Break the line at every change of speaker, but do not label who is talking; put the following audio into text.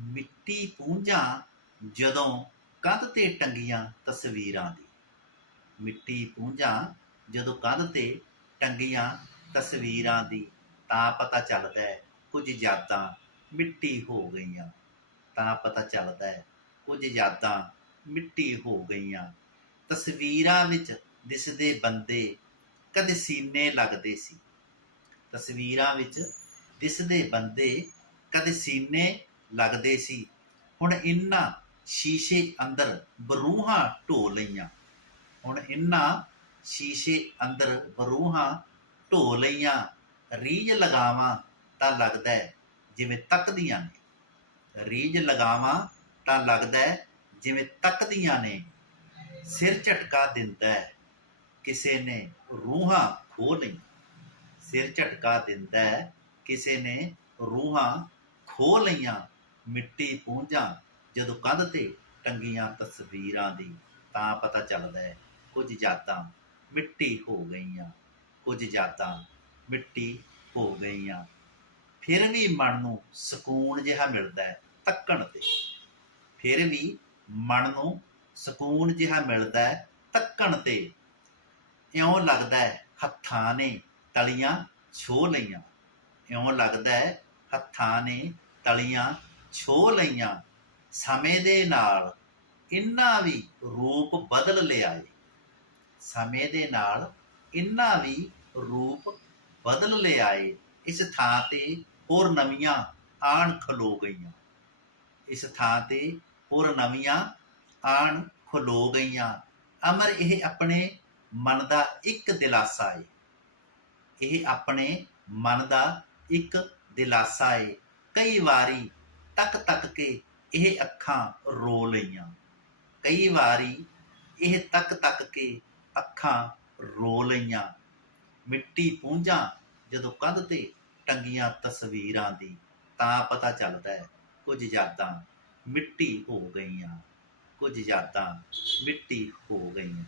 ਮਿੱਟੀ ਪੂੰਝਾਂ ਜਦੋਂ ਕੰਧ ਤੇ ਟੰਗੀਆਂ ਤਸਵੀਰਾਂ ਦੀ। ਮਿੱਟੀ ਪੂੰਝਾਂ ਜਦੋਂ ਕੰਧ ਤੇ ਟੰਗੀਆਂ ਤਸਵੀਰਾਂ ਦੀ, ਤਾਂ ਪਤਾ ਚੱਲਦਾ ਹੈ ਕੁਝ ਯਾਦਾਂ ਮਿੱਟੀ ਹੋ ਗਈਆਂ। ਤਾਂ ਪਤਾ ਚੱਲਦਾ ਹੈ ਕੁਝ ਯਾਦਾਂ ਮਿੱਟੀ ਹੋ ਗਈਆਂ। ਤਸਵੀਰਾਂ ਵਿੱਚ ਦਿਸਦੇ ਬੰਦੇ ਕਦੇ ਸੀਨੇ ਲੱਗਦੇ ਸੀ। ਤਸਵੀਰਾਂ ਵਿੱਚ ਦਿਸਦੇ ਬੰਦੇ ਕਦੇ ਸੀਨੇ ਲੱਗਦੇ ਸੀ। ਹੁਣ ਇਨ੍ਹਾਂ ਸ਼ੀਸ਼ੇ ਅੰਦਰ ਬਰੂਹਾਂ ਢੋ ਲਈਆਂ। ਹੁਣ ਇਨ੍ਹਾਂ ਸ਼ੀਸ਼ੇ ਅੰਦਰ ਬਰੂਹਾਂ ਢੋ ਲਈਆਂ। ਰੀਜ ਲਗਾਵਾਂ ਤਾਂ ਲੱਗਦਾ ਹੈ ਜਿਵੇਂ ਤੱਕਦੀਆਂ ਨੇ। ਰੀਜ ਲਗਾਵਾਂ ਤਾਂ ਲੱਗਦਾ ਹੈ ਜਿਵੇਂ ਤੱਕਦੀਆਂ ਨੇ। ਸਿਰ ਝਟਕਾ ਦਿੰਦਾ ਕਿਸੇ ਨੇ ਰੂਹਾਂ ਖੋ ਲਈ ਸਿਰ ਝਟਕਾ ਦਿੰਦਾ ਕਿਸੇ ਨੇ ਰੂਹਾਂ ਖੋ ਲਈਆਂ। ਮਿੱਟੀ ਪੂੰਝਾਂ, ਜਦੋਂ ਕੰਧ ਤੇ ਟੰਗੀਆਂ ਤਸਵੀਰਾਂ ਦੀ, ਤਾਂ ਪਤਾ ਚੱਲਦਾ ਹੈ, ਕੁਝ ਯਾਦਾਂ ਮਿੱਟੀ ਹੋ ਗਈਆਂ, ਕੁਝ ਯਾਦਾਂ ਮਿੱਟੀ ਹੋ ਗਈਆਂ। ਫਿਰ ਵੀ ਮਨ ਨੂੰ ਸਕੂਨ ਜਿਹਾ ਮਿਲਦਾ ਹੈ ਤੱਕਣ ਤੇ। ਫਿਰ ਵੀ ਮਨ ਨੂੰ ਸਕੂਨ ਜਿਹਾ ਮਿਲਦਾ ਹੈ ਤੱਕਣ ਤੇ। ਇਉਂ ਲੱਗਦਾ ਹੈ ਹੱਥਾਂ ਨੇ ਤਲੀਆਂ ਛੋ ਲਈਆਂ। ਇਉਂ ਲੱਗਦਾ ਹੈ ਹੱਥਾਂ ਨੇ ਤਲੀਆਂ ਛੋ ਲਈਆਂ। ਸਮੇਂ ਦੇ ਨਾਲ ਇਹਨਾਂ ਵੀ ਰੂਪ ਬਦਲ ਲਿਆ ਸਮੇਂ ਦੇ ਨਾਲ ਇੰਨਾ ਵੀ ਰੂਪ ਬਦਲ ਲਿਆ ਇਸ ਥਾਂ ਤੇ ਹੋਰ ਨਵੀਆਂ ਆਣ ਖਲੋ ਗਈਆਂ। ਇਸ ਥਾਂ ਤੇ ਹੋਰ ਨਵੀਆਂ ਆਣ ਖਲੋ ਗਈਆਂ। ਅਮਰ ਇਹ ਆਪਣੇ ਮਨ ਦਾ ਇੱਕ ਦਿਲਾਸਾ ਏ। ਇਹ ਆਪਣੇ ਮਨ ਦਾ ਇੱਕ ਦਿਲਾਸਾ ਏ। ਕਈ ਵਾਰੀ ਤੱਕ ਤੱਕ ਕੇ ਇਹ ਅੱਖਾਂ ਰੋ ਲਈਆਂ। ਕਈ ਵਾਰੀ ਇਹ ਤੱਕ ਤੱਕ ਕੇ ਅੱਖਾਂ ਰੋ ਲਈਆਂ। ਮਿੱਟੀ ਪੂੰਝਾਂ ਜਦੋਂ ਕੰਧ ਤੇ ਟੰਗੀਆਂ ਤਸਵੀਰਾਂ ਦੀ, ਤਾਂ ਪਤਾ ਚੱਲਦਾ ਹੈ, ਕੁਝ ਯਾਦਾਂ ਮਿੱਟੀ ਹੋ ਗਈਆਂ। ਕੁਝ ਯਾਦਾਂ ਮਿੱਟੀ ਹੋ ਗਈਆਂ।